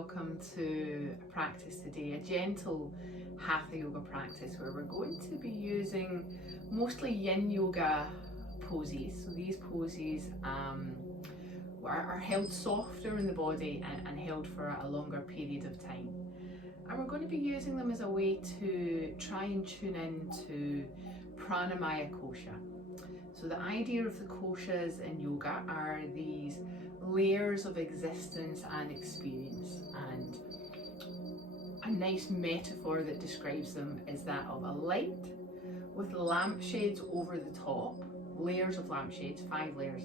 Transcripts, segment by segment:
welcome to a practice today, a gentle Hatha Yoga practice where we're going to be using mostly Yin Yoga poses. So these poses are held softer in the body and held for a longer period of time. And we're going to be using them as a way to try and tune in to PRANAMAYA Kosha. So the idea of the koshas in yoga are these layers of existence and experience, and a nice metaphor that describes them is that of a light with lampshades over the top, layers of lampshades, 5 layers,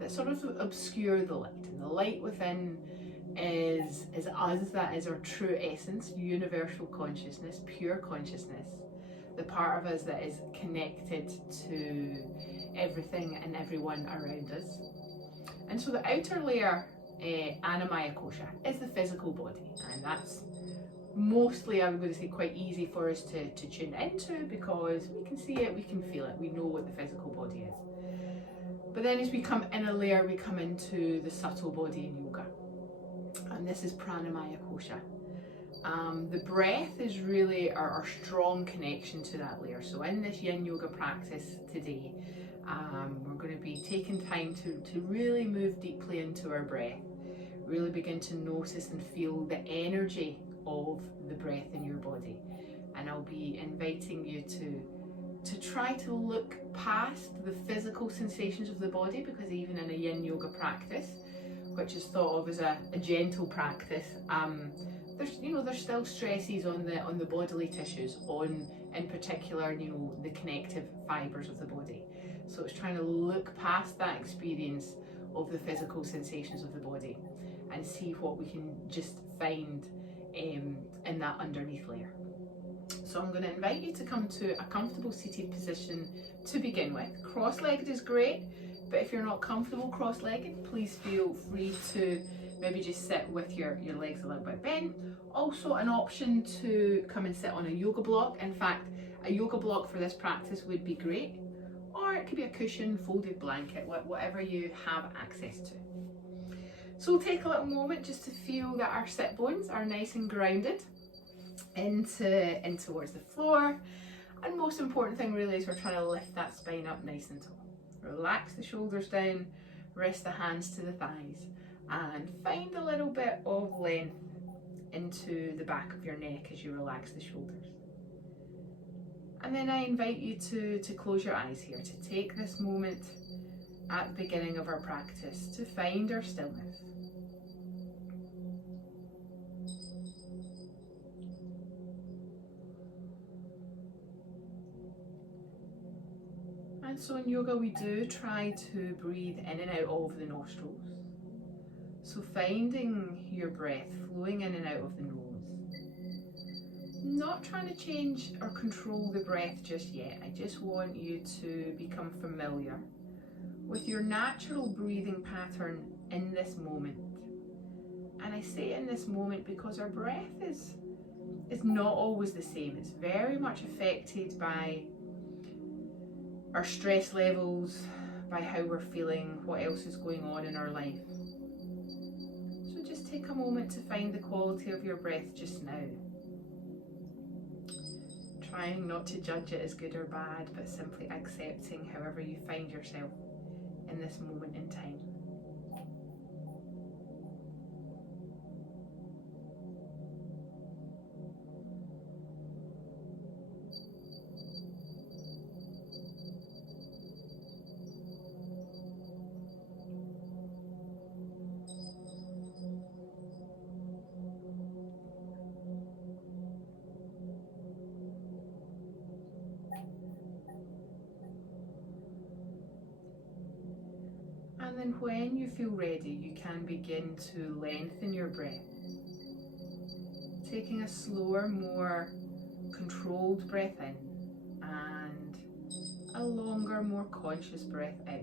that sort of obscure the light. And the light within is us, that is our true essence, universal consciousness, pure consciousness, the part of us that is connected to everything and everyone around us. And so the outer layer, Anamaya Kosha, is the physical body, and that's mostly, I'm going to say, quite easy for us to tune into because we can see it, we can feel it, we know what the physical body is. But then as we come in a layer, we come into the subtle body in yoga, and this is Pranamaya Kosha. The breath is really our strong connection to that layer. So in this Yin Yoga practice today, we're going to be taking time to really move deeply into our breath, really begin to notice and feel the energy of the breath in your body. And I'll be inviting you to try to look past the physical sensations of the body, because even in a Yin Yoga practice, which is thought of as a gentle practice, there's still stresses on the bodily tissues, in particular, the connective fibres of the body. So it's trying to look past that experience of the physical sensations of the body and see what we can just find in that underneath layer. So I'm going to invite you to come to a comfortable seated position to begin with. Cross-legged is great, but if you're not comfortable cross-legged, please feel free to maybe just sit with your legs a little bit bent. Also an option to come and sit on a yoga block. In fact, a yoga block for this practice would be great. Or it could be a cushion, folded blanket, whatever you have access to. So we'll take a little moment just to feel that our sit bones are nice and grounded in towards the floor. And most important thing really is we're trying to lift that spine up nice and tall. Relax the shoulders down, rest the hands to the thighs, and find a little bit of length into the back of your neck as you relax the shoulders. And then I invite you to close your eyes here, to take this moment at the beginning of our practice to find our stillness. And so in yoga we do try to breathe in and out of the nostrils. So finding your breath flowing in and out of the nose. Not trying to change or control the breath just yet. I just want you to become familiar with your natural breathing pattern in this moment. And I say in this moment because our breath is not always the same. It's very much affected by our stress levels, by how we're feeling, what else is going on in our life. So just take a moment to find the quality of your breath just now. Trying not to judge it as good or bad, but simply accepting however you find yourself in this moment in time. And then when you feel ready, you can begin to lengthen your breath. Taking a slower, more controlled breath in and a longer, more conscious breath out.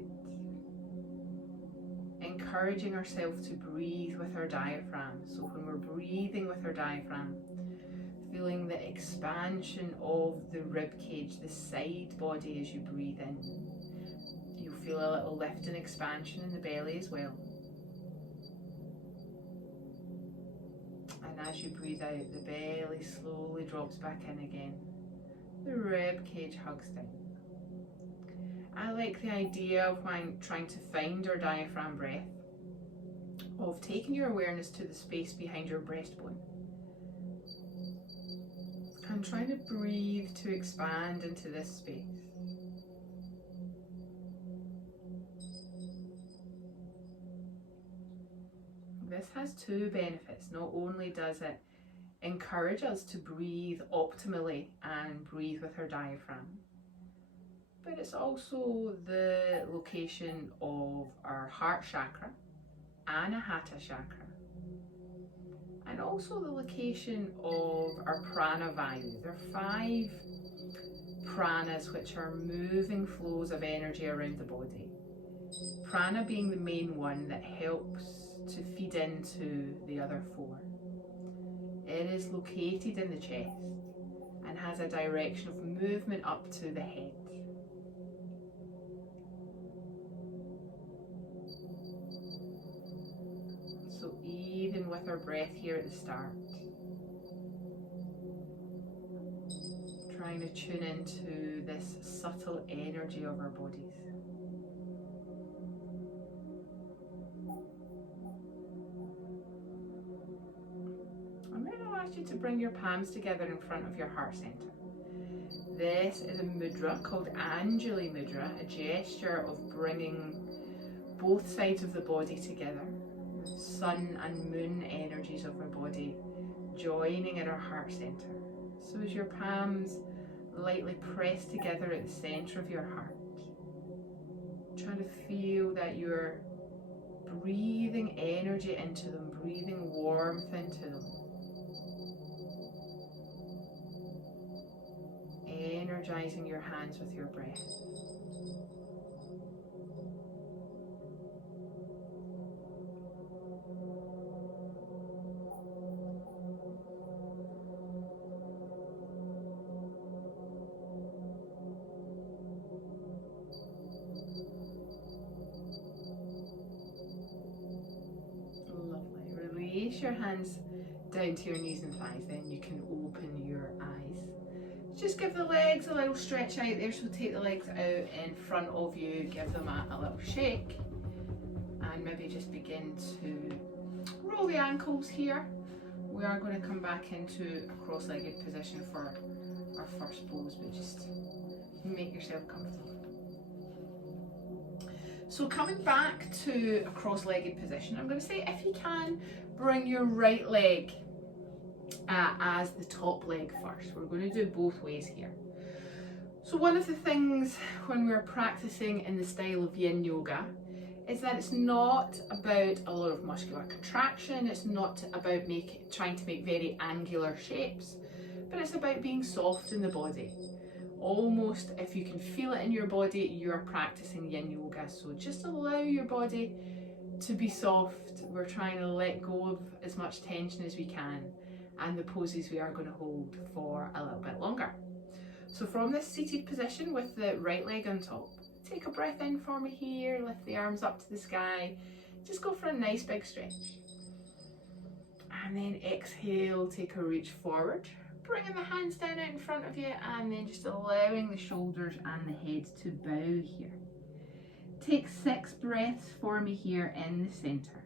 Encouraging ourselves to breathe with our diaphragm. So when we're breathing with our diaphragm, feeling the expansion of the rib cage, the side body as you breathe in. You'll feel a little lift and expansion in the belly as well. And as you breathe out, the belly slowly drops back in again. The rib cage hugs down. I like the idea of when trying to find our diaphragm breath, of taking your awareness to the space behind your breastbone and trying to breathe to expand into this space. This has two benefits. Not only does it encourage us to breathe optimally and breathe with our diaphragm, but it's also the location of our heart chakra, Anahata chakra, and also the location of our prana vayu. There are 5 pranas, which are moving flows of energy around the body. Prana being the main one that helps to feed into the other 4. It is located in the chest and has a direction of movement up to the head. So even with our breath here at the start, trying to tune into this subtle energy of our bodies. I'm going to ask you to bring your palms together in front of your heart center. This is a mudra called Anjali Mudra, a gesture of bringing both sides of the body together. The sun and moon energies of our body joining in our heart center. So as your palms lightly press together at the center of your heart, trying to feel that you're breathing energy into them, breathing warmth into them. Energizing your hands with your breath. Lovely. Release your hands down to your knees and thighs, then you can open your eyes. Just give the legs a little stretch out there, so take the legs out in front of you, give them a little shake, and maybe just begin to roll the ankles here. We are going to come back into a cross-legged position for our first pose, but just make yourself comfortable. So coming back to a cross-legged position, I'm going to say, if you can, bring your right leg as the top leg first. We're going to do both ways here. So one of the things when we're practicing in the style of Yin Yoga is that it's not about a lot of muscular contraction, it's not about trying to make very angular shapes, but it's about being soft in the body. Almost, if you can feel it in your body, you're practicing Yin Yoga. So just allow your body to be soft. We're trying to let go of as much tension as we can, and the poses we are going to hold for a little bit longer. So from this seated position with the right leg on top, take a breath in for me here, lift the arms up to the sky, just go for a nice big stretch. And then exhale, take a reach forward, bringing the hands down out in front of you, and then just allowing the shoulders and the head to bow here. Take 6 breaths for me here in the center.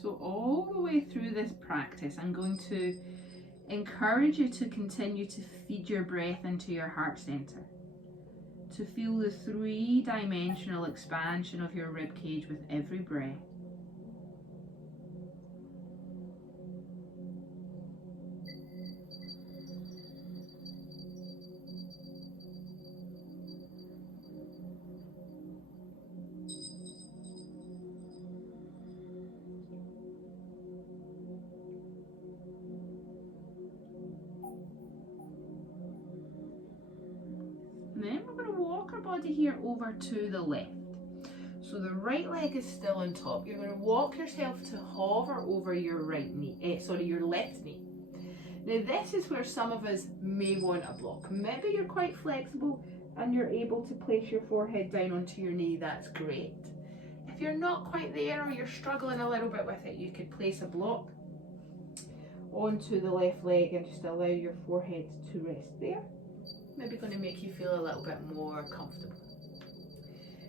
So all the way through this practice, I'm going to encourage you to continue to feed your breath into your heart center, to feel the 3-dimensional expansion of your rib cage with every breath. Then we're going to walk our body here over to the left. So the right leg is still on top. You're going to walk yourself to hover over your your left knee. Now this is where some of us may want a block. Maybe you're quite flexible, and you're able to place your forehead down onto your knee, that's great. If you're not quite there or you're struggling a little bit with it, you could place a block onto the left leg and just allow your forehead to rest there. Maybe going to make you feel a little bit more comfortable.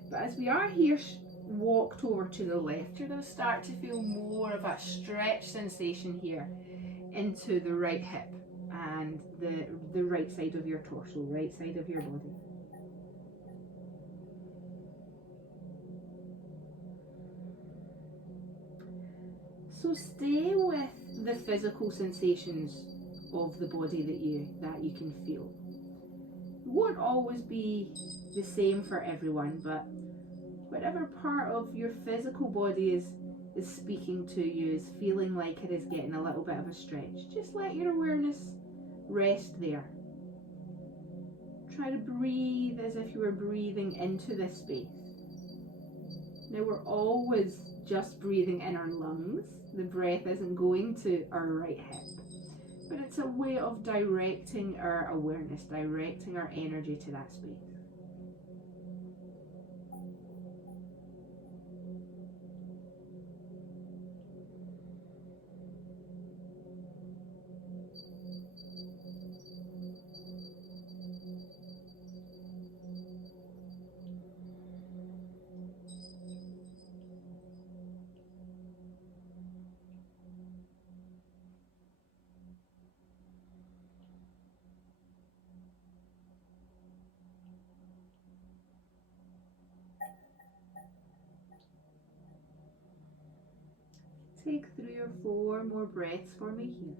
But as we are here walked over to the left, you're going to start to feel more of a stretch sensation here into the right hip and the right side of your torso, right side of your body. So stay with the physical sensations of the body that you can feel. It won't always be the same for everyone, but whatever part of your physical body is speaking to you, is feeling like it is getting a little bit of a stretch, just let your awareness rest there. Try to breathe as if you were breathing into this space. Now we're always just breathing in our lungs. The breath isn't going to our right hip, but it's a way of directing our awareness, directing our energy to that space. Take 3 or 4 more breaths for me here.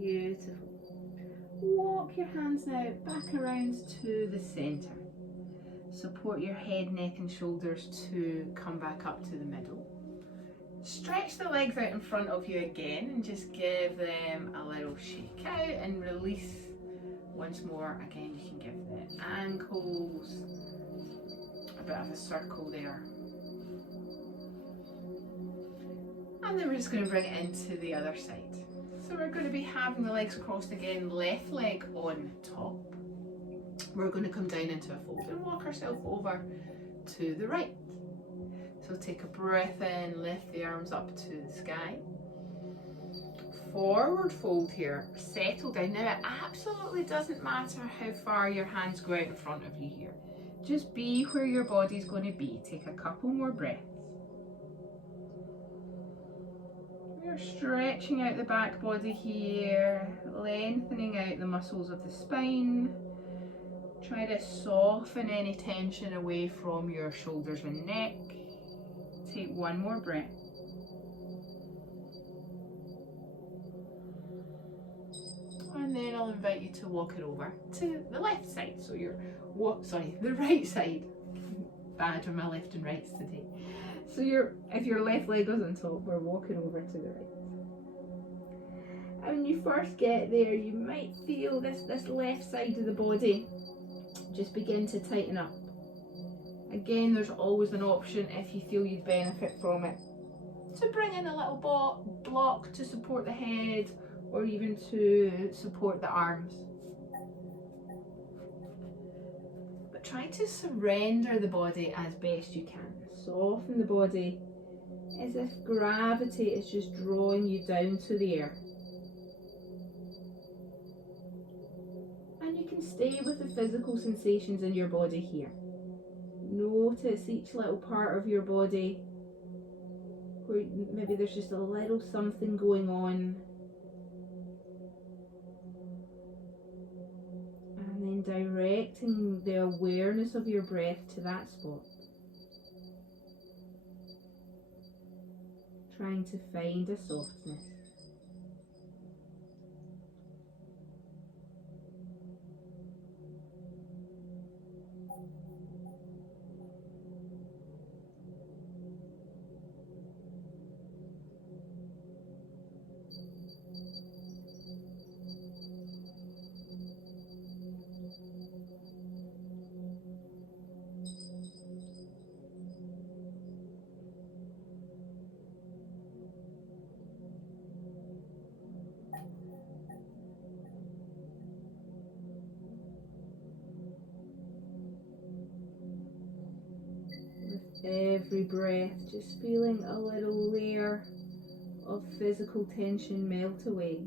Beautiful. Walk your hands now back around to the centre. Support your head, neck and shoulders to come back up to the middle. Stretch the legs out in front of you again and just give them a little shake out and release once more. Again, you can give the ankles a bit of a circle there. And then we're just going to bring it into the other side. So we're going to be having the legs crossed again, left leg on top. We're going to come down into a fold and walk ourselves over to the right. So take a breath in, lift the arms up to the sky. Forward fold here, settle down. Now it absolutely doesn't matter how far your hands go out in front of you here. Just be where your body's going to be. Take a couple more breaths. We're stretching out the back body here, lengthening out the muscles of the spine. Try to soften any tension away from your shoulders and neck. Take one more breath. And then I'll invite you to walk it over to the left side. So you're, the right side. Bad with my left and rights today. So if your left leg goes on top, we're walking over to the right. And when you first get there, you might feel this left side of the body just begin to tighten up. Again, there's always an option if you feel you'd benefit from it to bring in a little block to support the head or even to support the arms. But try to surrender the body as best you can. Soften the body as if gravity is just drawing you down to the earth. And you can stay with the physical sensations in your body here. Notice each little part of your body where maybe there's just a little something going on. And then directing the awareness of your breath to that spot. Trying to find a softness. Every breath, just feeling a little layer of physical tension melt away.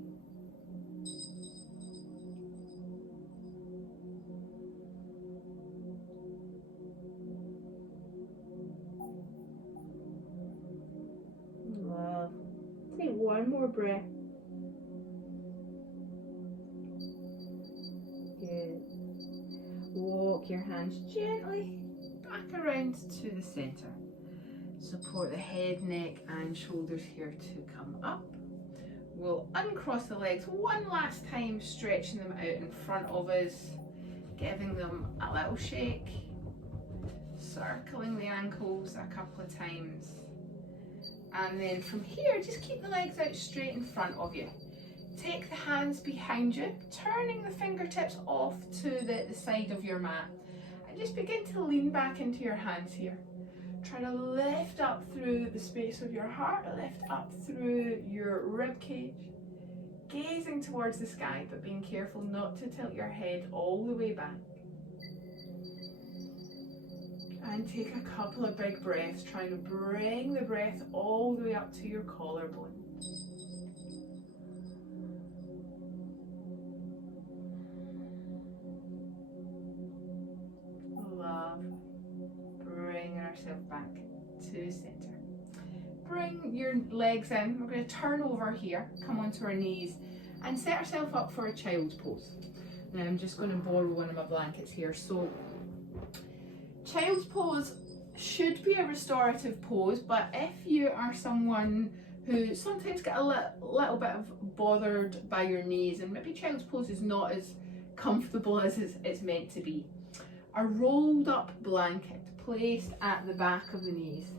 Love. Take one more breath. Good. Walk your hands gently back around to the center. Support the head, neck and shoulders here to come up. We'll uncross the legs one last time, stretching them out in front of us, giving them a little shake, circling the ankles a couple of times. And then from here, just keep the legs out straight in front of you. Take the hands behind you, turning the fingertips off to the side of your mat. And just begin to lean back into your hands here. Try to lift up through the space of your heart, lift up through your rib cage. Gazing towards the sky, but being careful not to tilt your head all the way back. And take a couple of big breaths, trying to bring the breath all the way up to your collarbone. Love. Bringing ourselves back to center. Bring your legs in. We're going to turn over here, come onto our knees, and set ourselves up for a child's pose. Now I'm just going to borrow one of my blankets here. So, child's pose should be a restorative pose, but if you are someone who sometimes get a little bit of bothered by your knees, and maybe child's pose is not as comfortable as it's meant to be, a rolled up blanket placed at the back of the knees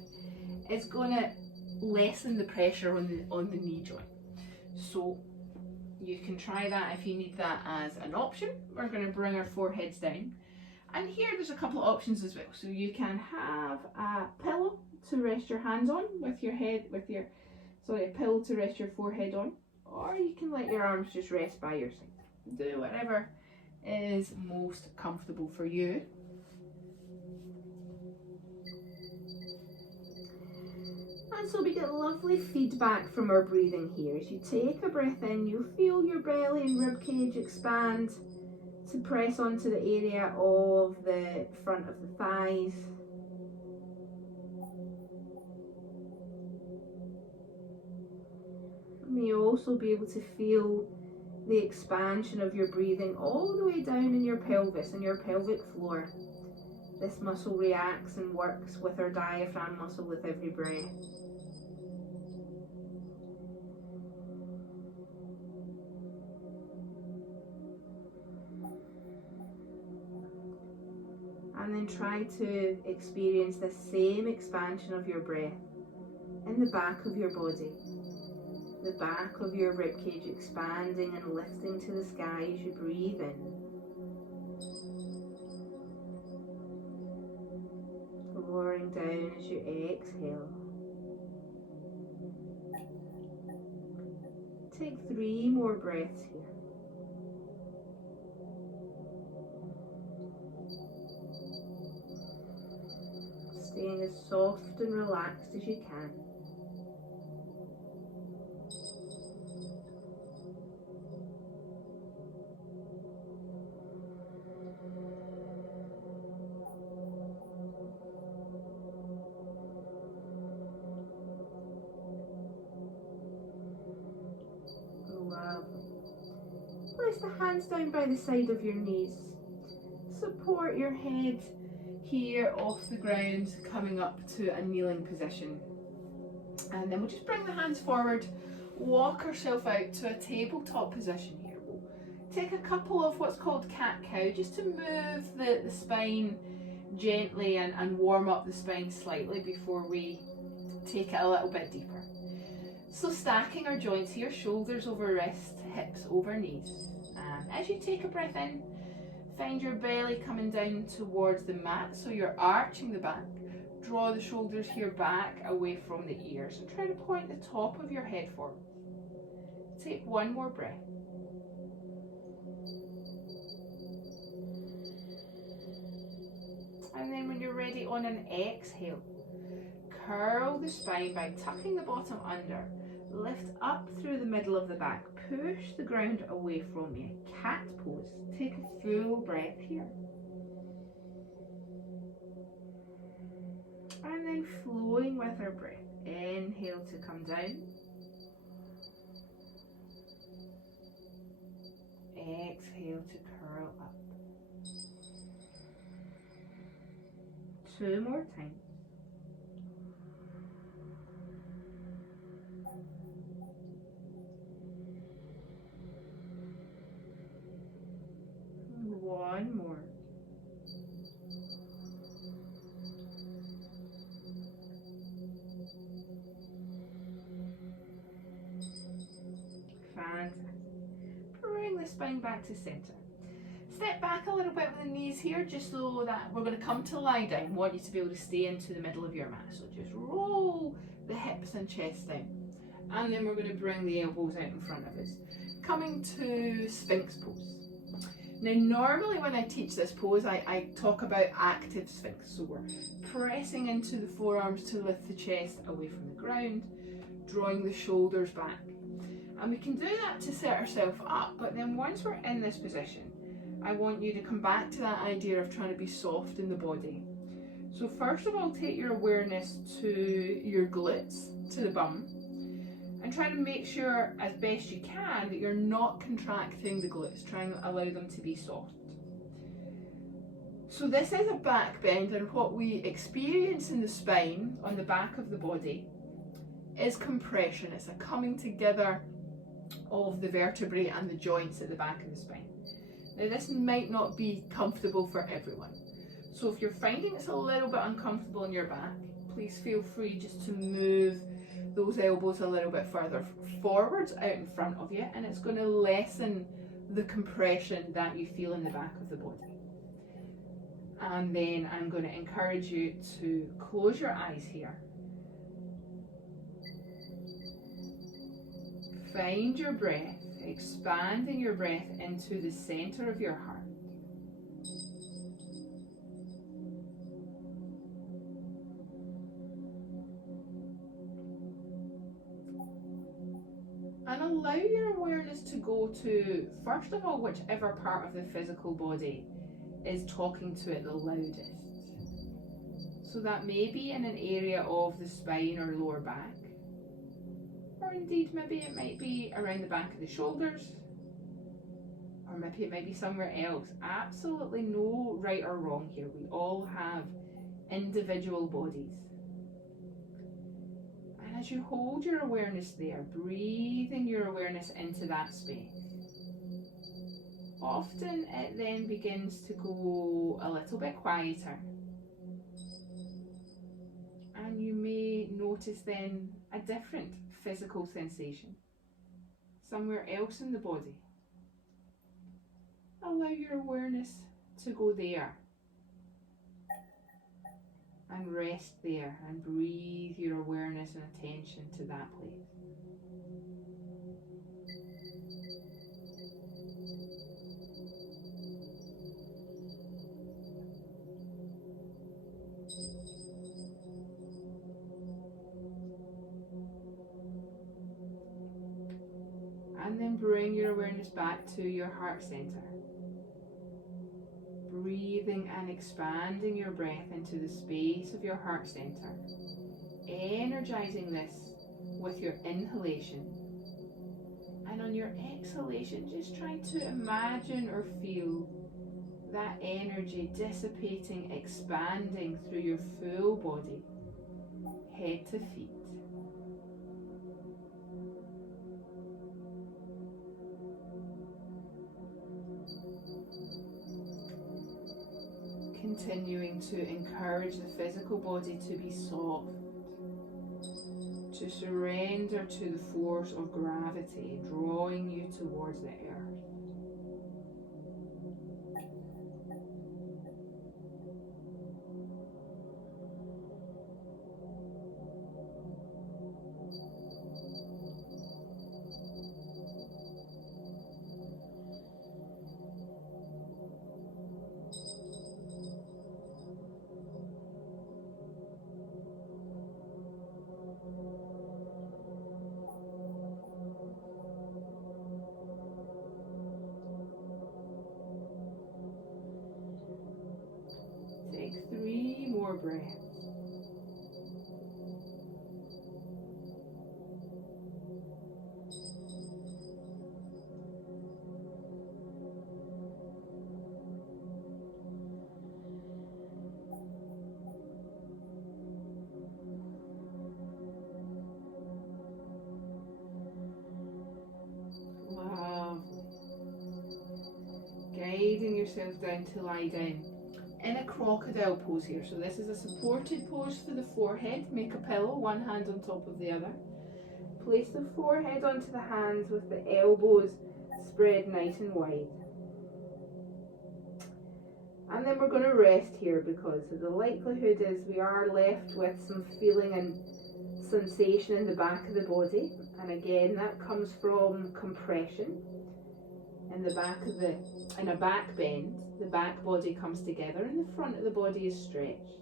is going to lessen the pressure on the knee joint. So you can try that if you need that as an option. We're going to bring our foreheads down. And here there's a couple of options as well. So you can have a pillow to rest your hands on with your head, a pillow to rest your forehead on, or you can let your arms just rest by your side. Do whatever is most comfortable for you. And so we get lovely feedback from our breathing here. As you take a breath in, you'll feel your belly and rib cage expand to press onto the area of the front of the thighs. You may also be able to feel the expansion of your breathing all the way down in your pelvis and your pelvic floor. This muscle reacts and works with our diaphragm muscle with every breath. And then try to experience the same expansion of your breath in the back of your body. The back of your ribcage expanding and lifting to the sky as you breathe in. Lowering down as you exhale. Take 3 more breaths here. Staying as soft and relaxed as you can. Place the hands down by the side of your knees. Support your head here off the ground, coming up to a kneeling position. And then we'll just bring the hands forward, walk ourselves out to a tabletop position here. We'll take a couple of what's called cat-cow, just to move the spine gently and warm up the spine slightly before we take it a little bit deeper. So stacking our joints here, shoulders over wrists, hips over knees. And as you take a breath in, find your belly coming down towards the mat, so you're arching the back. Draw the shoulders here back away from the ears and try to point the top of your head forward. Take 1 more breath. And then when you're ready, on an exhale, curl the spine by tucking the bottom under. Lift up through the middle of the back. Push the ground away from you. Cat pose. Take a full breath here. And then flowing with our breath. Inhale to come down. Exhale to curl up. 2 more times. One more. Fantastic. Bring the spine back to center. Step back a little bit with the knees here, just so that we're going to come to lie down. I want you to be able to stay into the middle of your mat. So just roll the hips and chest down. And then we're going to bring the elbows out in front of us. Coming to Sphinx pose. Now normally when I teach this pose, I talk about active Sphinx. So we're pressing into the forearms to lift the chest away from the ground, drawing the shoulders back. And we can do that to set ourselves up, but then once we're in this position, I want you to come back to that idea of trying to be soft in the body. So first of all, take your awareness to your glutes, to the bum, and try to make sure as best you can that you're not contracting the glutes, trying to allow them to be soft. So this is a back bend, and what we experience in the spine, on the back of the body, is compression. It's a coming together of the vertebrae and the joints at the back of the spine. Now this might not be comfortable for everyone. So if you're finding it's a little bit uncomfortable in your back, please feel free just to move those elbows a little bit further forwards out in front of you, and it's going to lessen the compression that you feel in the back of the body. And then I'm going to encourage you to close your eyes here. Find your breath, expanding your breath into the center of your heart. And allow your awareness to go to, first of all, whichever part of the physical body is talking to it the loudest. So that may be in an area of the spine or lower back, or indeed maybe it might be around the back of the shoulders, or maybe it might be somewhere else. Absolutely no right or wrong here. We all have individual bodies. And as you hold your awareness there, breathing your awareness into that space, often it then begins to go a little bit quieter. And you may notice then a different physical sensation somewhere else in the body. Allow your awareness to go there and rest there, and breathe your awareness and attention to that place. And then bring your awareness back to your heart center. Breathing and expanding your breath into the space of your heart center. Energizing this with your inhalation. And on your exhalation, just trying to imagine or feel that energy dissipating, expanding through your full body, head to feet. Continuing to encourage the physical body to be soft, to surrender to the force of gravity drawing you towards the earth. breath. Guiding yourself down to lie down in a crocodile pose here. So this is a supported pose for the forehead. Make a pillow, one hand on top of the other. Place the forehead onto the hands with the elbows spread nice and wide. And then we're going to rest here, because the likelihood is we are left with some feeling and sensation in the back of the body. And again, that comes from compression. In the back of in a back bend, the back body comes together and the front of the body is stretched.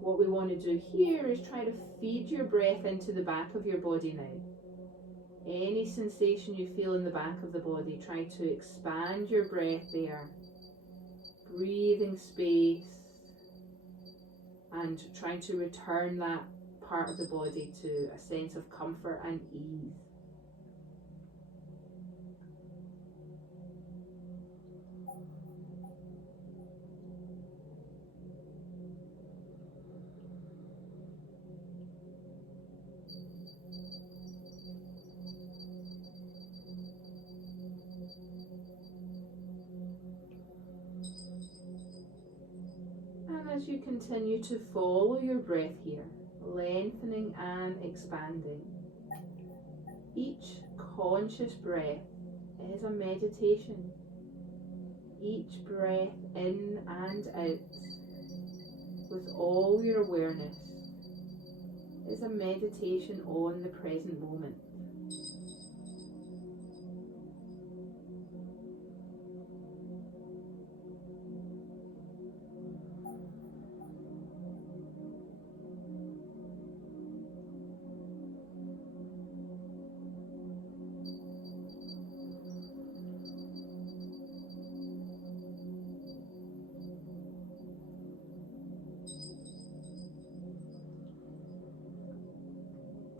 What we want to do here is try to feed your breath into the back of your body now. Any sensation you feel in the back of the body, try to expand your breath there. Breathing space and trying to return that part of the body to a sense of comfort and ease. As you continue to follow your breath here, lengthening and expanding, each conscious breath is a meditation. Each breath in and out, with all your awareness, is a meditation on the present moment.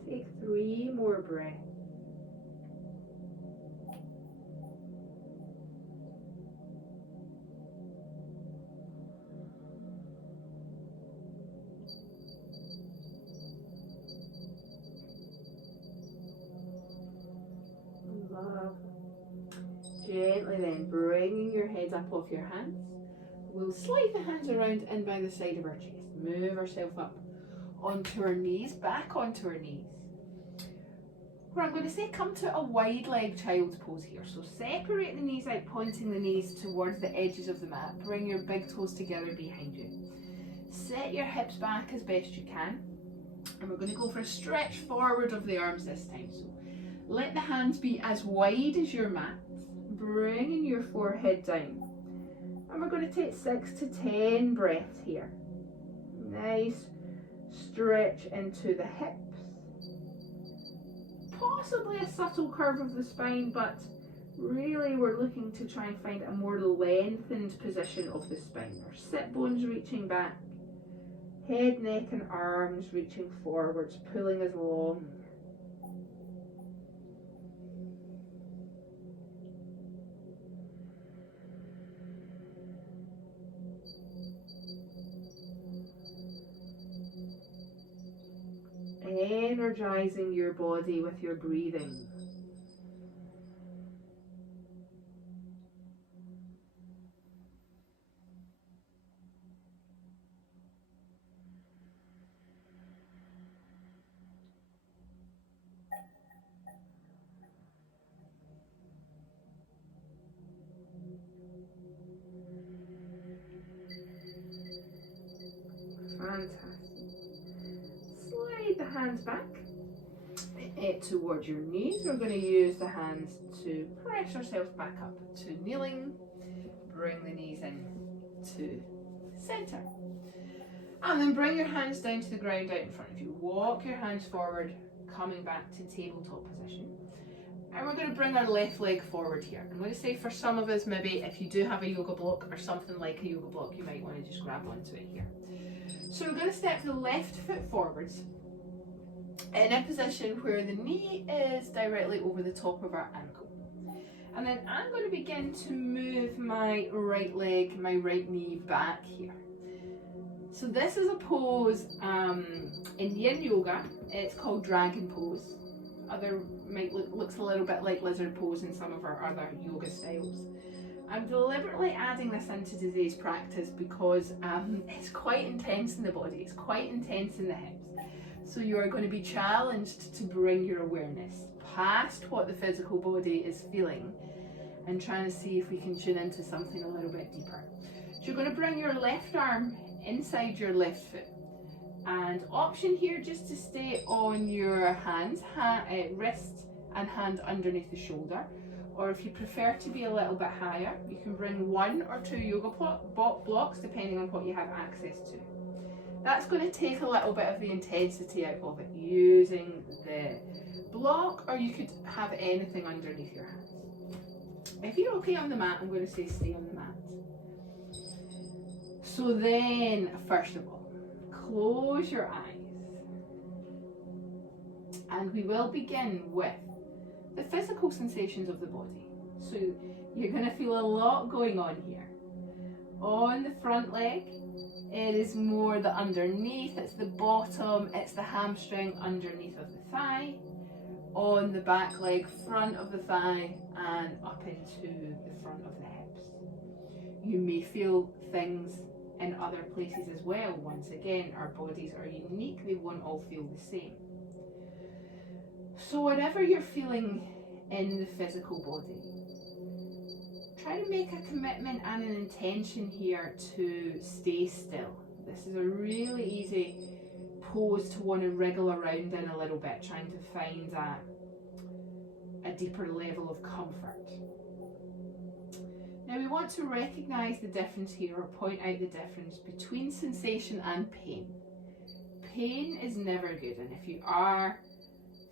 Take 3 more breaths. Love. Gently then, bringing your head up off your hands. We'll slide the hands around in by the side of our chest. Move ourselves up onto our knees, back onto our knees. Where I'm going to say come to a wide leg child's pose here. So separate the knees out, pointing the knees towards the edges of the mat. Bring your big toes together behind you. Set your hips back as best you can. And we're going to go for a stretch forward of the arms this time. So let the hands be as wide as your mat, bringing your forehead down. And we're going to take 6 to 10 breaths here. Nice stretch into the hips. Possibly a subtle curve of the spine, but really we're looking to try and find a more lengthened position of the spine. Our sit bones reaching back, head, neck and arms reaching forwards, pulling us long. Energizing your body with your breathing. Fantastic. Slide the hands back towards your knees. We're going to use the hands to press ourselves back up to kneeling. Bring the knees in to center. And then bring your hands down to the ground out in front of you. Walk your hands forward, coming back to tabletop position. And we're going to bring our left leg forward here. I'm going to say for some of us, maybe if you do have a yoga block or something like a yoga block, you might want to just grab onto it here. So we're going to step the left foot forwards in a position where the knee is directly over the top of our ankle. And then I'm going to begin to move my right leg, my right knee back here. So this is a pose in Yin Yoga. It's called Dragon Pose. Looks a little bit like Lizard Pose in some of our other yoga styles. I'm deliberately adding this into today's practice because it's quite intense in the body, it's quite intense in the hips. So you are going to be challenged to bring your awareness past what the physical body is feeling and trying to see if we can tune into something a little bit deeper. So you're going to bring your left arm inside your left foot. And option here just to stay on your hands, wrist and hand underneath the shoulder. Or if you prefer to be a little bit higher, you can bring 1 or 2 yoga blocks depending on what you have access to. That's going to take a little bit of the intensity out of it using the block, or you could have anything underneath your hands. If you're okay on the mat, I'm going to say stay on the mat. So then, first of all, close your eyes. And we will begin with the physical sensations of the body. So you're going to feel a lot going on here. On the front leg, it is more the underneath, it's the bottom, it's the hamstring underneath of the thigh. On the back leg, front of the thigh and up into the front of the hips. You may feel things in other places as well. Once again, our bodies are unique, they won't all feel the same. So whatever you're feeling in the physical body, try to make a commitment and an intention here to stay still. This is a really easy pose to want to wriggle around in a little bit, trying to find a deeper level of comfort. Now we want to recognise the difference here, or point out the difference between sensation and pain. Pain is never good, and if you are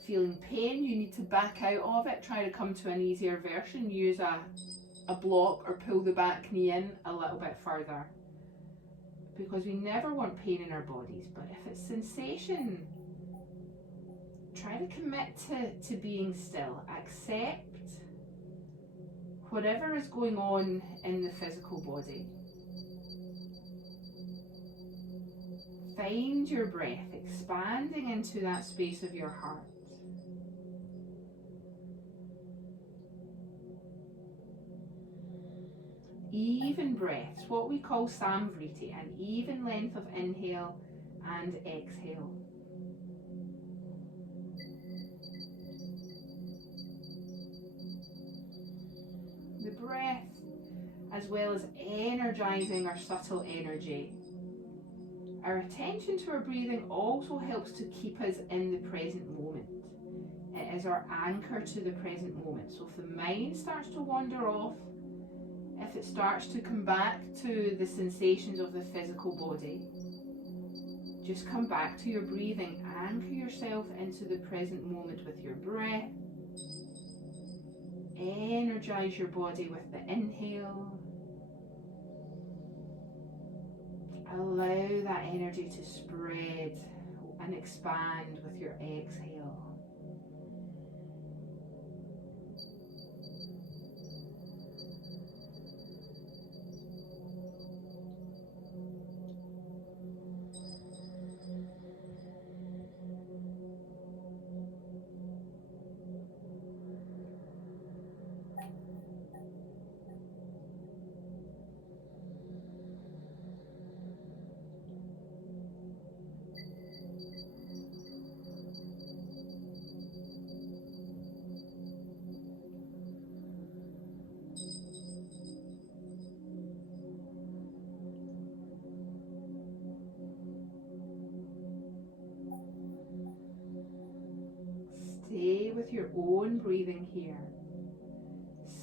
feeling pain, you need to back out of it, try to come to an easier version, use a block or pull the back knee in a little bit further, because we never want pain in our bodies. But if it's sensation, try to commit to being still. Accept whatever is going on in the physical body. Find your breath expanding into that space of your heart. Even breaths, what we call samvriti, an even length of inhale and exhale. The breath, as well as energizing our subtle energy. Our attention to our breathing also helps to keep us in the present moment. It is our anchor to the present moment. So if the mind starts to wander off, if it starts to come back to the sensations of the physical body, just come back to your breathing. Anchor yourself into the present moment with your breath. Energize your body with the inhale. Allow that energy to spread and expand with your exhale. Stay with your own breathing here.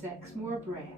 6 more breaths.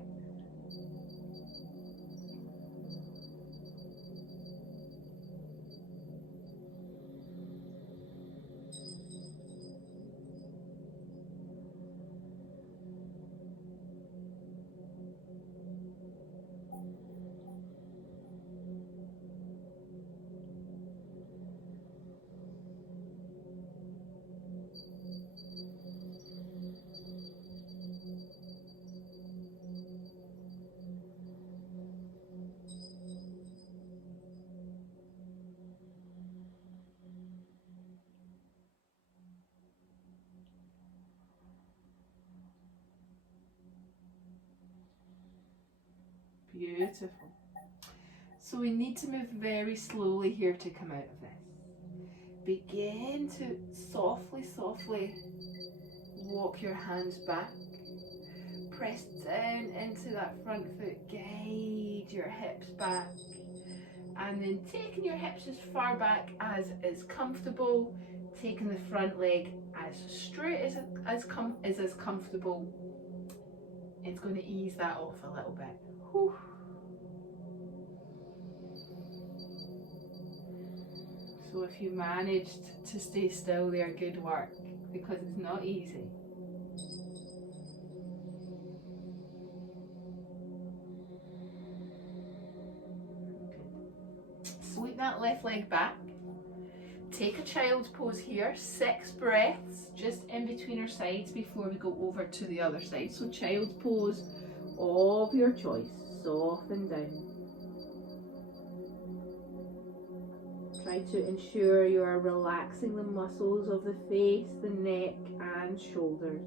Beautiful. So we need to move very slowly here to come out of this. Begin to softly, softly walk your hands back. Press down into that front foot. Guide your hips back. And then taking your hips as far back as is comfortable. Taking the front leg as straight as comfortable. It's going to ease that off a little bit. Whew. So if you managed to stay still there, good work, because it's not easy. Sweep that left leg back. Take a child's pose here, 6 breaths just in between our sides before we go over to the other side. So child's pose of your choice, soften down. Try to ensure you are relaxing the muscles of the face, the neck and shoulders.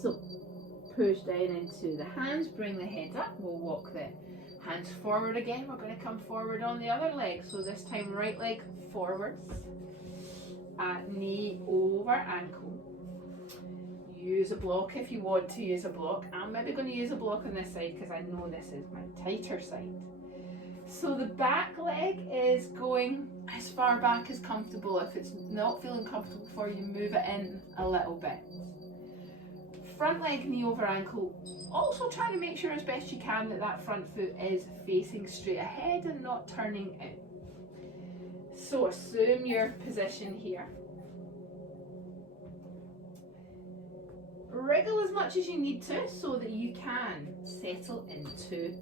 So, push down into the hands, bring the head up, we'll walk the hands forward again. We're going to come forward on the other leg. So this time right leg forwards, knee over ankle. Use a block if you want to use a block. I'm maybe going to use a block on this side because I know this is my tighter side. So the back leg is going as far back as comfortable. If it's not feeling comfortable for you, move it in a little bit. Front leg, knee over ankle. Also trying to make sure as best you can that that front foot is facing straight ahead and not turning out. So assume your position here. Wriggle as much as you need to so that you can settle into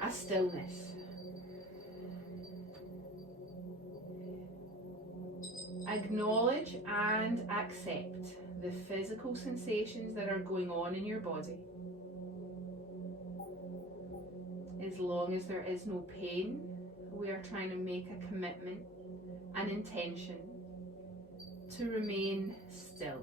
a stillness. Acknowledge and accept the physical sensations that are going on in your body. As long as there is no pain, we are trying to make a commitment, an intention to remain still.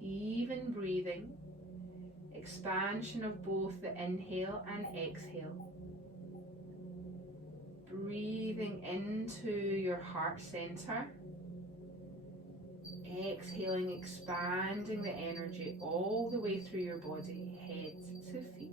Even breathing, expansion of both the inhale and exhale. Breathing into your heart center, exhaling, expanding the energy all the way through your body, head to feet.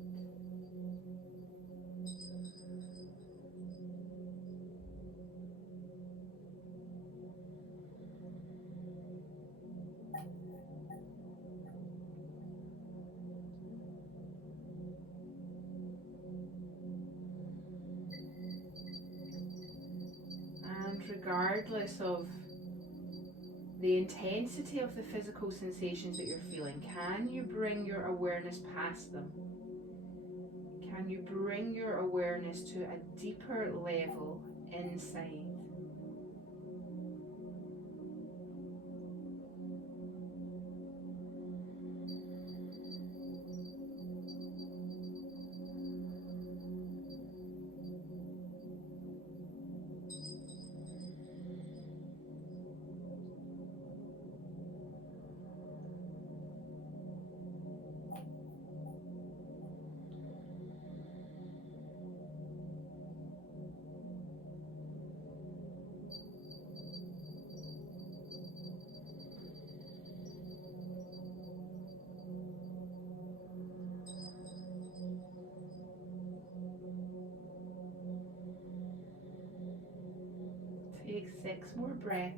Regardless of the intensity of the physical sensations that you're feeling, can you bring your awareness past them? Can you bring your awareness to a deeper level inside? Take 6 more breaths.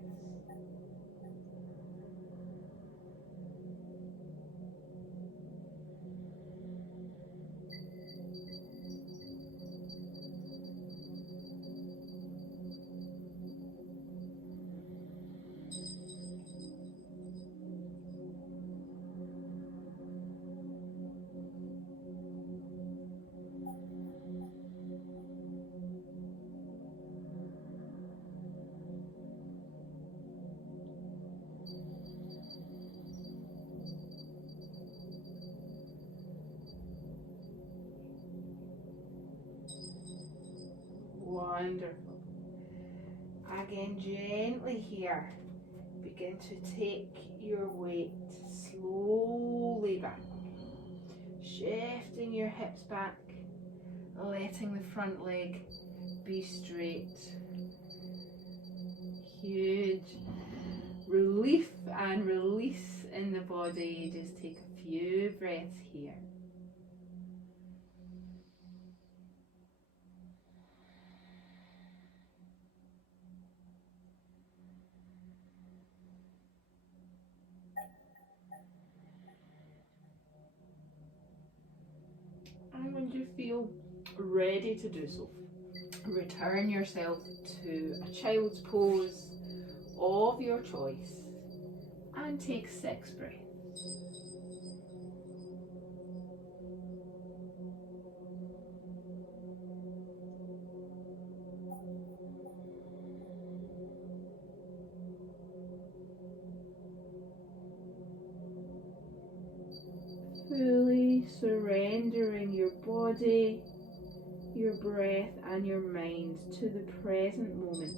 Wonderful. Again, gently here, begin to take your weight slowly back, shifting your hips back, letting the front leg be straight. Huge relief and release in the body. Just take a few breaths here. And when you feel ready to do so, return yourself to a child's pose of your choice and take 6 breaths. Fully surrendering your body, your breath and your mind to the present moment.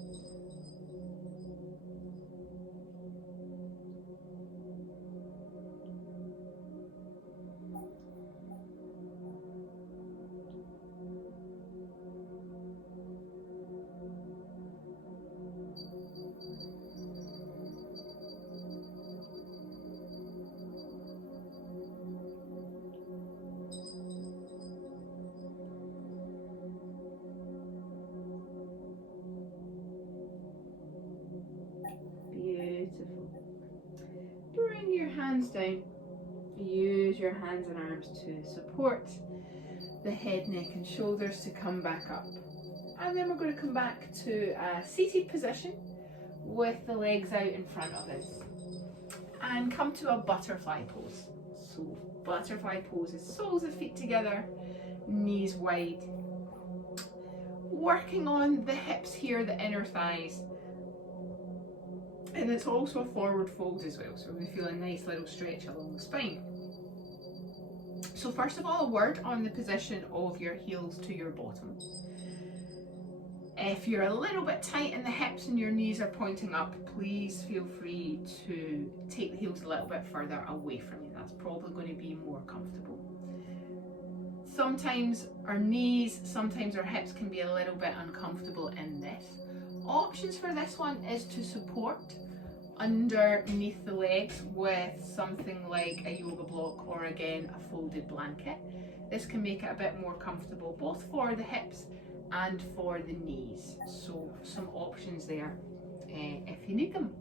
Beautiful. Bring your hands down. Use your hands and arms to support the head, neck and shoulders to come back up. And then we're going to come back to a seated position with the legs out in front of us. And come to a butterfly pose. So butterfly pose is soles of feet together, knees wide. Working on the hips here, the inner thighs. And it's also a forward fold as well, so we feel a nice little stretch along the spine. So first of all, a word on the position of your heels to your bottom. If you're a little bit tight in the hips and your knees are pointing up, please feel free to take the heels a little bit further away from you. That's probably going to be more comfortable. Sometimes our knees, sometimes our hips can be a little bit uncomfortable in this. Options for this one is to support underneath the legs with something like a yoga block or again a folded blanket. This can make it a bit more comfortable both for the hips and for the knees. So some options there if you need them.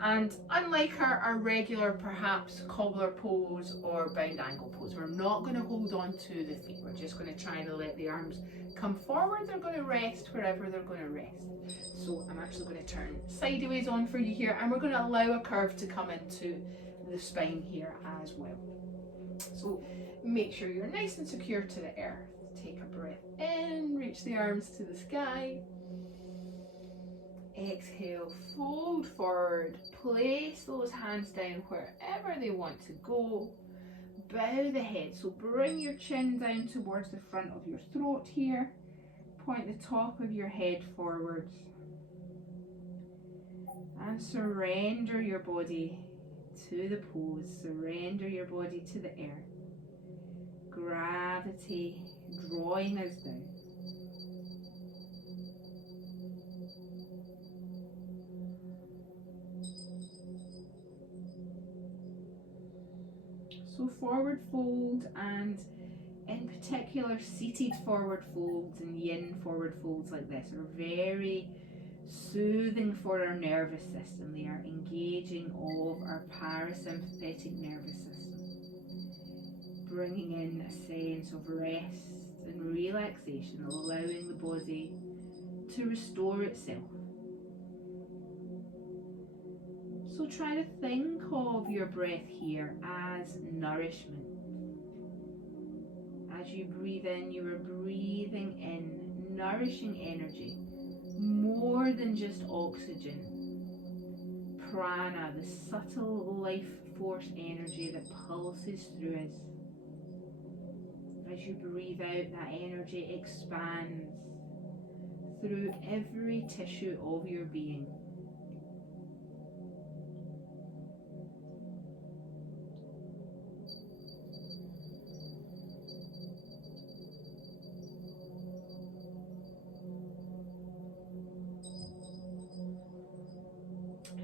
And unlike our regular perhaps cobbler pose or bound angle pose, we're not going to hold on to the feet. We're just going to try to let the arms come forward. They're going to rest wherever they're going to rest. So I'm actually going to turn sideways on for you here, and we're going to allow a curve to come into the spine here as well. So make sure you're nice and secure to the earth. Take a breath in, reach the arms to the sky. Exhale, fold forward, place those hands down wherever they want to go. Bow the head, so bring your chin down towards the front of your throat here. Point the top of your head forwards. And surrender your body to the pose, surrender your body to the earth. Gravity drawing us down. So forward fold, and in particular seated forward folds and yin forward folds like this are very soothing for our nervous system. They are engaging of our parasympathetic nervous system, bringing in a sense of rest and relaxation, allowing the body to restore itself. So try to think of your breath here as nourishment. As you breathe in, you are breathing in nourishing energy, more than just oxygen. Prana, the subtle life force energy that pulses through us. As you breathe out, that energy expands, through every tissue of your being.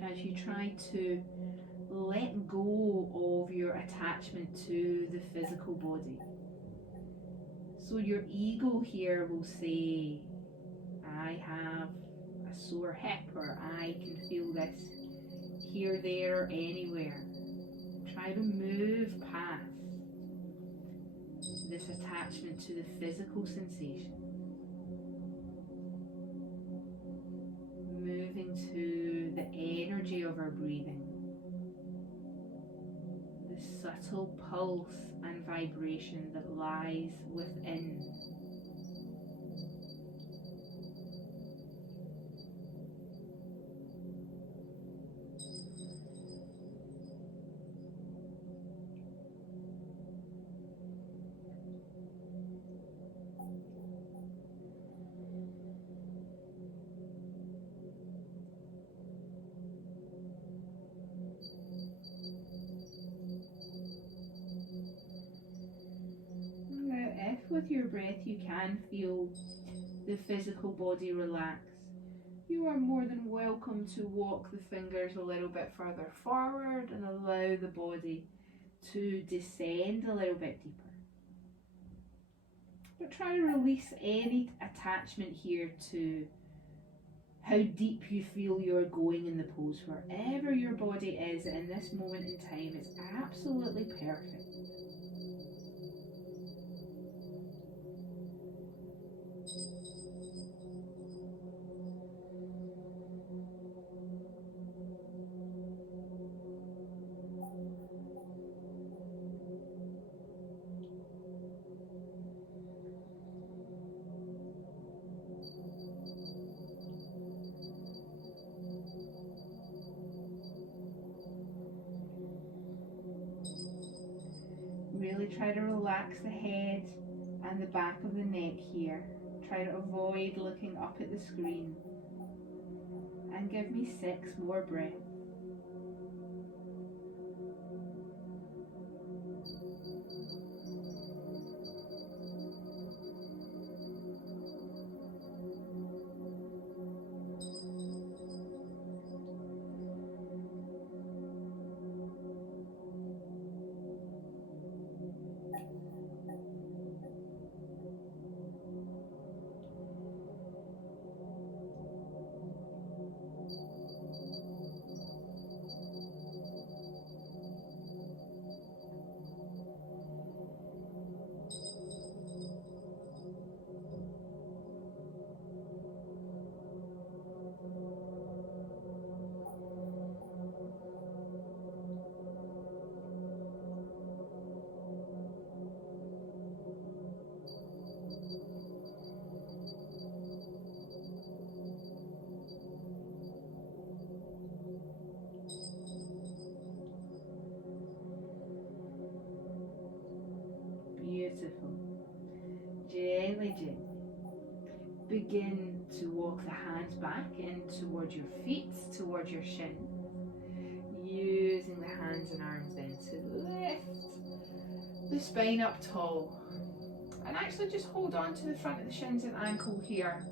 As you try to let go of your attachment to the physical body. So your ego here will say, I have a sore hip, or I can feel this here, there, or anywhere. Try to move past this attachment to the physical sensation. Moving to the energy of our breathing. The subtle pulse and vibration that lies within. With your breath you can feel the physical body relax. You are more than welcome to walk the fingers a little bit further forward and allow the body to descend a little bit deeper. But try to release any attachment here to how deep you feel you're going in the pose. Wherever your body is in this moment in time, it's absolutely perfect. Really try to relax the head and the back of the neck here. Try to avoid looking up at the screen. And give me 6 more breaths. Beautiful. Gently, gently. Begin to walk the hands back in towards your feet, towards your shins. Using the hands and arms then to lift the spine up tall. And actually just hold on to the front of the shins and ankle here.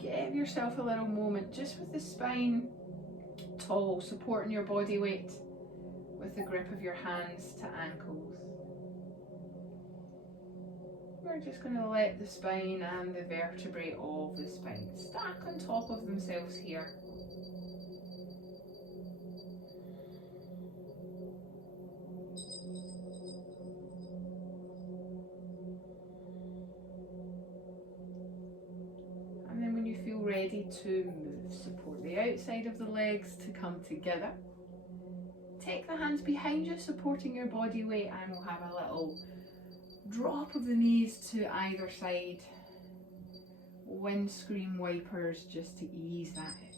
Give yourself a little moment just with the spine tall, supporting your body weight with the grip of your hands to ankles. We're just going to let the spine and the vertebrae of the spine stack on top of themselves here. And then when you feel ready to move, support the outside of the legs to come together. Take the hands behind you, supporting your body weight, and we'll have a little drop of the knees to either side. Windscreen wipers just to ease that in.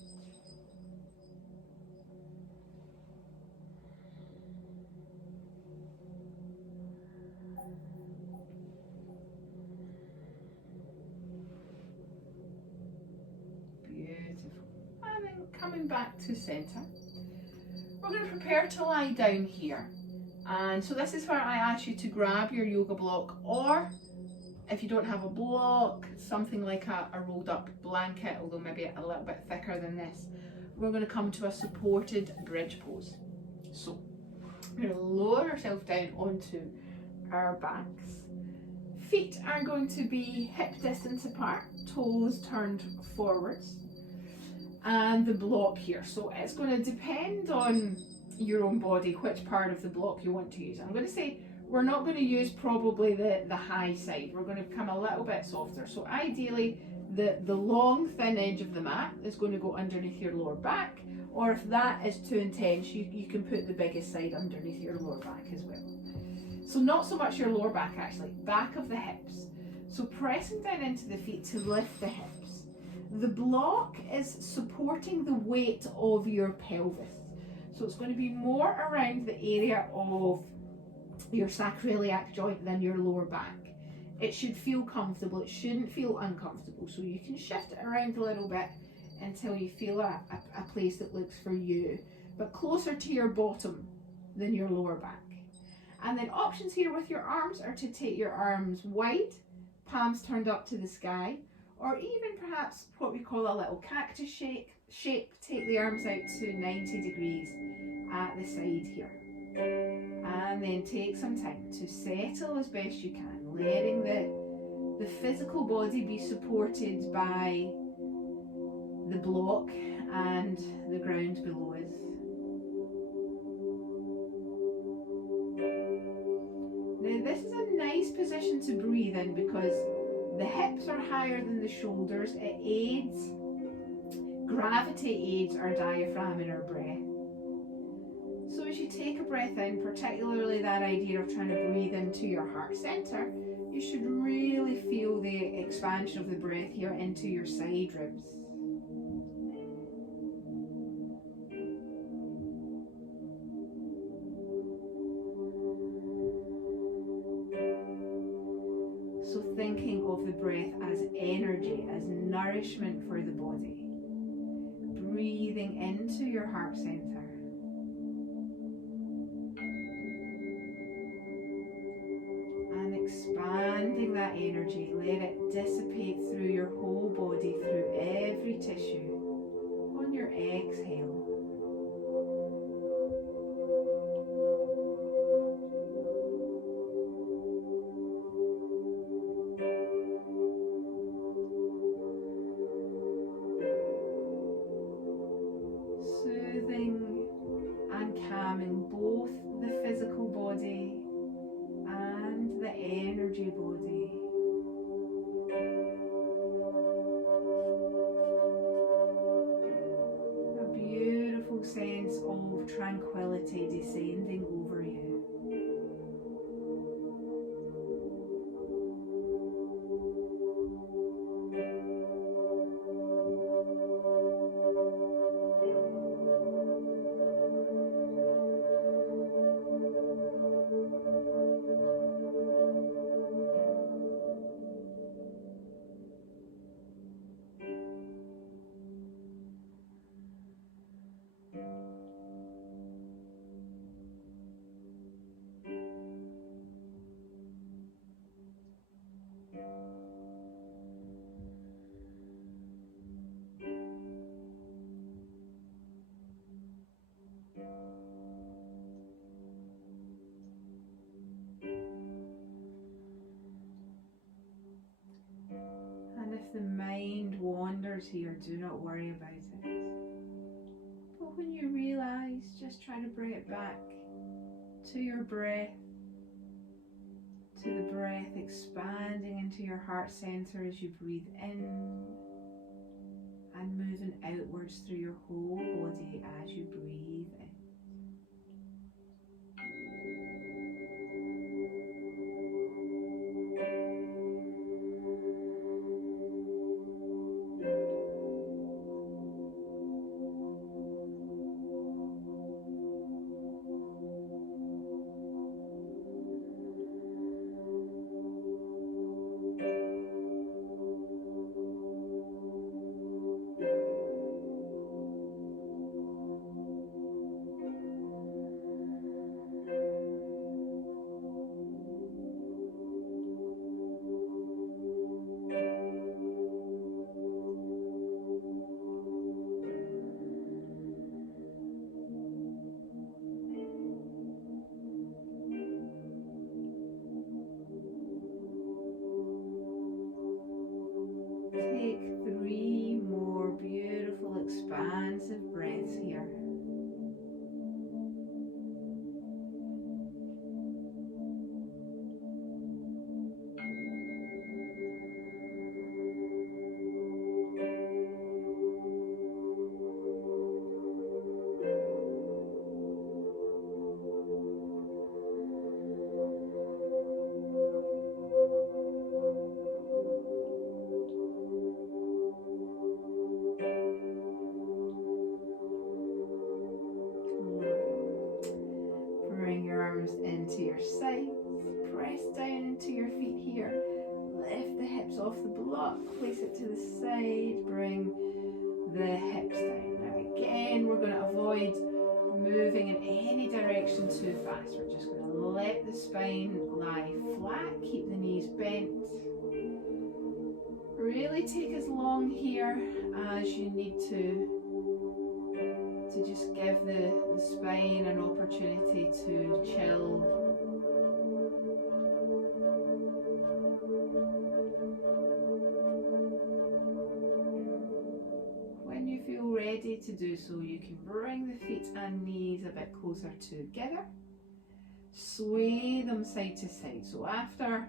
back to center. We're going to prepare to lie down here. And so this is where I ask you to grab your yoga block, or if you don't have a block, something like a rolled up blanket, although maybe a little bit thicker than this. We're going to come to a supported bridge pose. So we're going to lower ourselves down onto our backs. Feet are going to be hip distance apart, toes turned forwards, and the block here. So it's going to depend on your own body which part of the block you want to use. I'm going to say we're not going to use probably the high side. We're going to become a little bit softer. So ideally the long thin edge of the mat is going to go underneath your lower back, or if that is too intense, you can put the biggest side underneath your lower back as well. So not so much your lower back actually, back of the hips. So pressing down into the feet to lift the hips. The block is supporting the weight of your pelvis. So it's going to be more around the area of your sacroiliac joint than your lower back. It should feel comfortable, it shouldn't feel uncomfortable. So you can shift it around a little bit until you feel a place that looks for you, but closer to your bottom than your lower back. And then options here with your arms are to take your arms wide, palms turned up to the sky, or even perhaps what we call a little cactus shape. Take the arms out to 90 degrees at the side here. And then take some time to settle as best you can, letting the physical body be supported by the block and the ground below us. Now this is a nice position to breathe in because the hips are higher than the shoulders. It aids, gravity aids our diaphragm and our breath. So as you take a breath in, particularly that idea of trying to breathe into your heart center, you should really feel the expansion of the breath here into your side ribs. So thinking of the breath as energy, as nourishment for the body. Breathing into your heart center. And expanding that energy, let it dissipate through your whole body, through every tissue. On your exhale. Soothing and calming both the physical body and the energy body. A beautiful sense of tranquility descending over you. And if the mind wanders here, do not worry about it. But when you realise, just try to bring it back to your breath, to the breath expanding into your heart center as you breathe in and moving outwards through your whole body as you breathe in. arms into your sides. Press down into your feet here. Lift the hips off the block. Place it to the side. Bring the hips down. Now again, we're going to avoid moving in any direction too fast. We're just going to let the spine lie flat. Keep the knees bent. Really take as long here as you need to just give the spine an opportunity to chill. When you feel ready to do so, you can bring the feet and knees a bit closer together. Sway them side to side. So after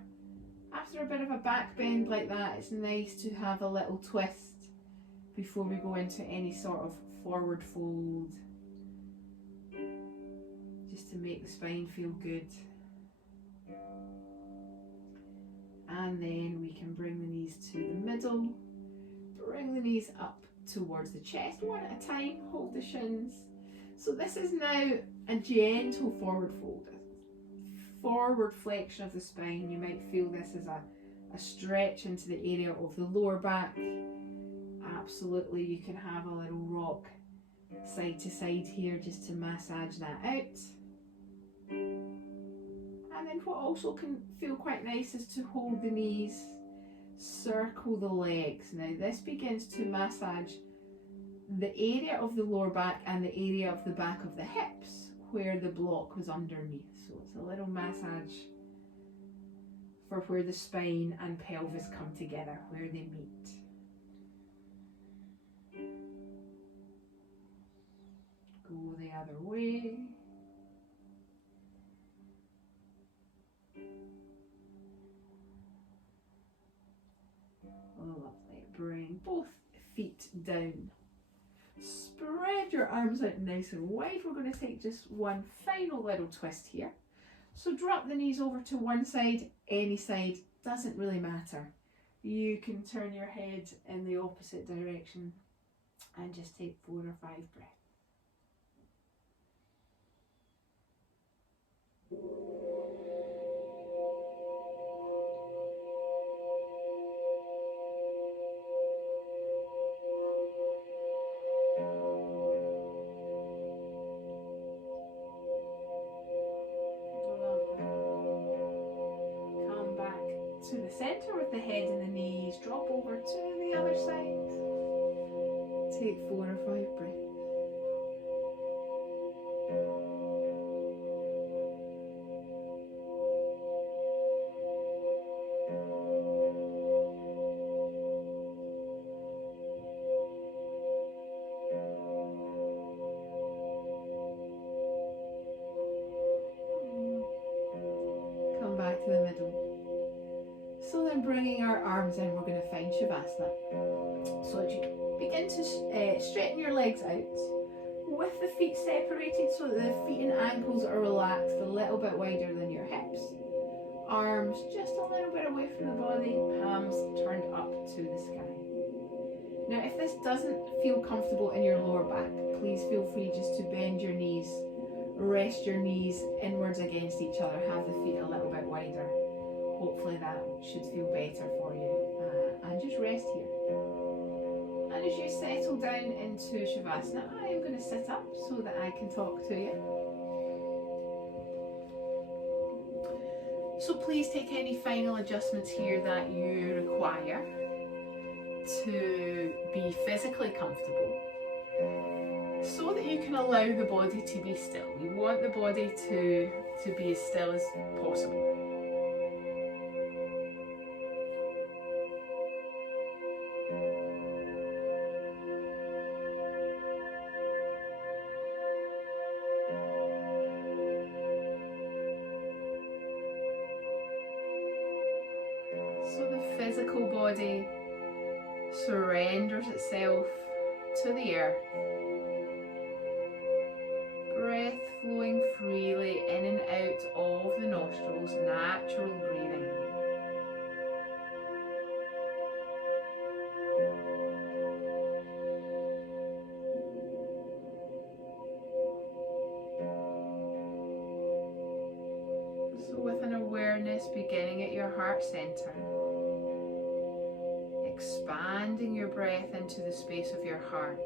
a bit of a back bend like that, it's nice to have a little twist before we go into any sort of forward fold, just to make the spine feel good. And then we can bring the knees to the middle, bring the knees up towards the chest one at a time, hold the shins. So this is now a gentle forward fold, forward flexion of the spine. You might feel this as a stretch into the area of the lower back. Absolutely, you can have a little rock side to side here just to massage that out. And then what also can feel quite nice is to hold the knees, circle the legs. Now this begins to massage the area of the lower back and the area of the back of the hips where the block was underneath. So it's a little massage for where the spine and pelvis come together, where they meet. Go the other way. Lovely. Bring both feet down. Spread your arms out nice and wide. We're going to take just one final little twist here. So drop the knees over to one side, any side, doesn't really matter. You can turn your head in the opposite direction and just take 4 or 5 breaths. To the center with the head and the knees, drop over to the other side. Take 4 or 5 breaths. Come back to the middle. So then bringing our arms in, we're going to find Shavasana. So as you begin to straighten your legs out, with the feet separated so that the feet and ankles are relaxed a little bit wider than your hips. Arms just a little bit away from the body, palms turned up to the sky. Now if this doesn't feel comfortable in your lower back, please feel free just to bend your knees, rest your knees inwards against each other, have the feet a little bit wider. Hopefully that should feel better for you. And just rest here. And as you settle down into Shavasana, I am going to sit up so that I can talk to you. So please take any final adjustments here that you require to be physically comfortable, so that you can allow the body to be still. We want the body to be as still as possible. So the physical body surrenders itself to the earth. Breath flowing freely in and out of the nostrils, natural breathing. So with an awareness beginning at your heart center, expanding your breath into the space of your heart.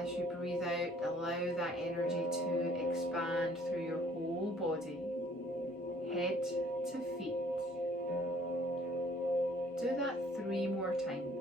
As you breathe out, allow that energy to expand through your whole body, head to feet. Do that 3 more times.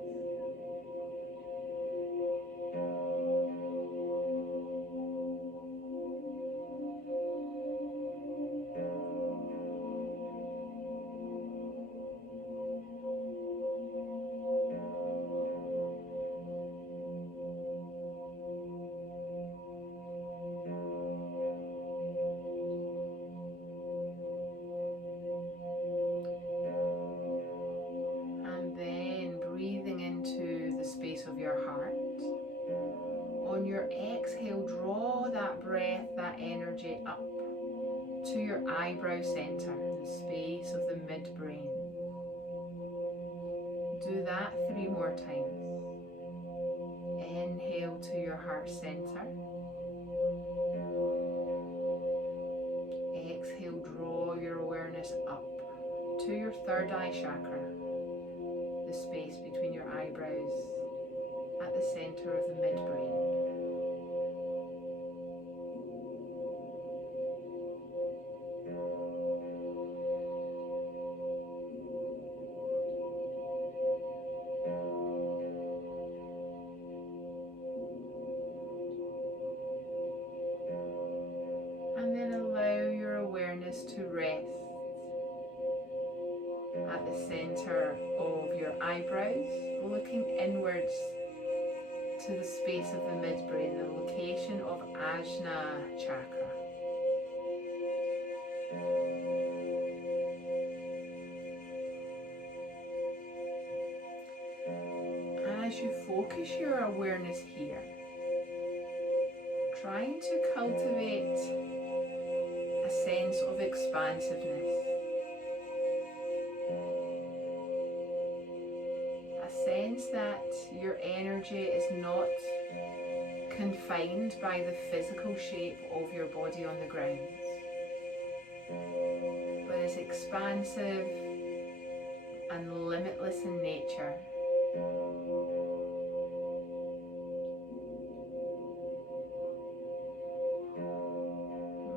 Of your heart. On your exhale, draw that breath, that energy up to your eyebrow center, the space of the midbrain. Do that 3 more times. Inhale to your heart center. Exhale, draw your awareness up to your third eye chakra, the space between your eyebrows at the center of the midbrain. And then allow your awareness to rest at the center of your eyebrows, looking inwards to the space of the midbrain, the location of Ajna chakra. As you focus your awareness here, trying to cultivate a sense of expansiveness, a sense that your energy is not confined by the physical shape of your body on the ground, but is expansive and limitless in nature.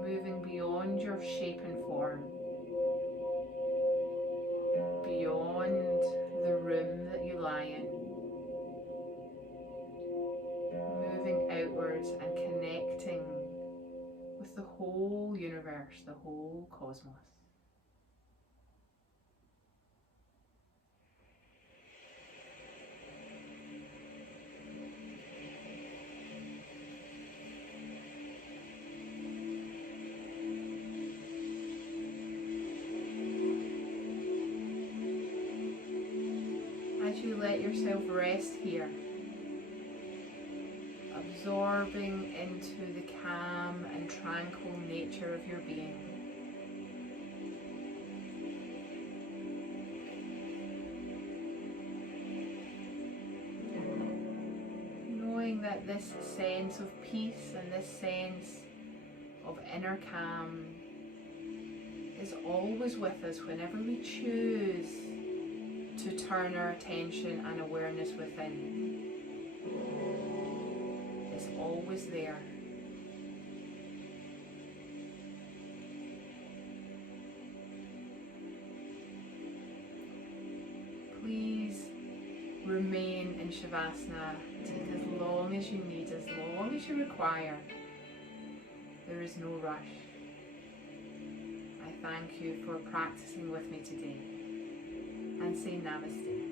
Moving beyond your shape and form, beyond the room that you lie in, moving outwards and connecting with the whole universe, the whole cosmos. As you let yourself rest here, absorbing into the calm and tranquil nature of your being, knowing that this sense of peace and this sense of inner calm is always with us whenever we choose to turn our attention and awareness within. It's always there. Please remain in Shavasana. Take as long as you need, as long as you require. There is no rush. I thank you for practicing with me today, and say Namaste.